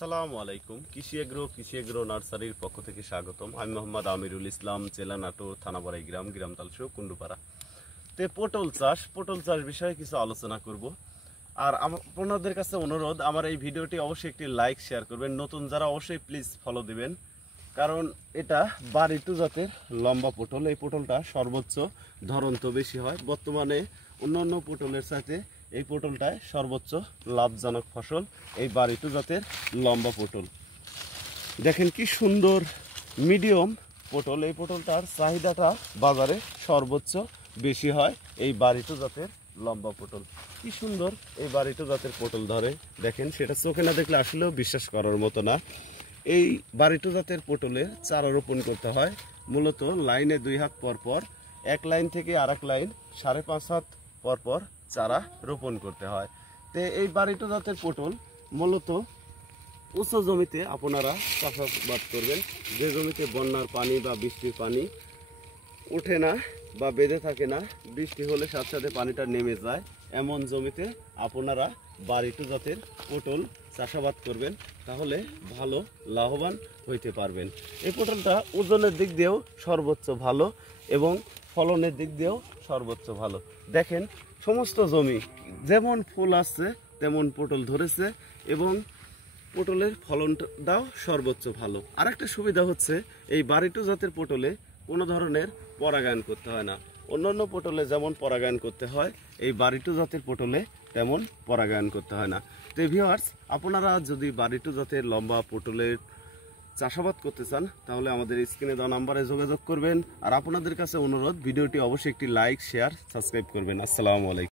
আসসালামু আলাইকুম। কৃষি এগ্রো নার্সারির পক্ষ থেকে স্বাগতম। আমি মোহাম্মদ আমিরুল ইসলাম, জেলা নাটোর, থানা বড়াই গ্রাম তালসহ কুন্ডুপাড়া। তে পটল চাষ বিষয়ে কিছু আলোচনা করব। আর আপনাদের কাছে অনুরোধ, আমার এই ভিডিওটি অবশ্যই একটি লাইক শেয়ার করবেন। নতুন যারা অবশ্যই প্লিজ ফলো দিবেন, কারণ এটা বাড়িটু জাতের লম্বা পটল। এই পটলটা সর্বোচ্চ ধরন তো বেশি হয়। বর্তমানে অন্যান্য পটলের সাথে এই পটলটায় সর্বোচ্চ লাভজনক ফসল এই বাড়িটু জাতের লম্বা পটল। দেখেন কি সুন্দর মিডিয়াম পটল। এই পটলটার চাহিদাটা বাজারে সর্বোচ্চ বেশি হয় এই বাড়িটু জাতের লম্বা পটল। কি সুন্দর এই বাড়িটু জাতের পটল ধরে, দেখেন সেটা চোখে না দেখলে আসলেও বিশ্বাস করার মতো না। এই বাড়িটু জাতের পটলে চারা রোপণ করতে হয় মূলত লাইনে 2 হাত পর পর, এক লাইন থেকে আরেক লাইন 5.5 হাত পর পর চারা রোপণ করতে হয়। তো এই বাড়িটু জাতের পটল মূলত উঁচু জমিতে আপনারা চাষাবাদ করবেন। যে জমিতে বন্যার পানি বা বৃষ্টির পানি ওঠে না বা বেঁধে থাকে না, বৃষ্টি হলে সাথে সাথে পানিটা নেমে যায়, এমন জমিতে আপনারা বাড়িটু জাতের পটল চাষাবাদ করবেন, তাহলে ভালো লাভবান হইতে পারবেন। এই পটলটা ওজনের দিক দিয়েও সর্বোচ্চ ভালো এবং ফলনের দিক দিয়েও সর্বোচ্চ ভালো। দেখেন সমস্ত জমি যেমন ফুল আসছে তেমন পটল ধরেছে এবং পটলের ফলনটাও সর্বোচ্চ ভালো। আর একটা সুবিধা হচ্ছে এই বাড়িটু জাতের পটলে কোনো ধরনের পরাগায়ন করতে হয় না। অন্যান্য পটলে যেমন পরাগায়ন করতে হয়, এই বাড়িটু জাতের পটলে তেমন পরাগায়ন করতে হয় না। তো ভিউয়ার্স, আপনারা যদি বাড়িটু জাতের লম্বা পটলের চাষাবাদ করতে চান তাহলে আমাদের স্ক্রিনে দেওয়া নাম্বারে যোগাযোগ করবেন। আর আপনাদের কাছে অনুরোধ, ভিডিওটি অবশ্যই একটি লাইক, শেয়ার, সাবস্ক্রাইব করবেন। আসসালামু আলাইকুম।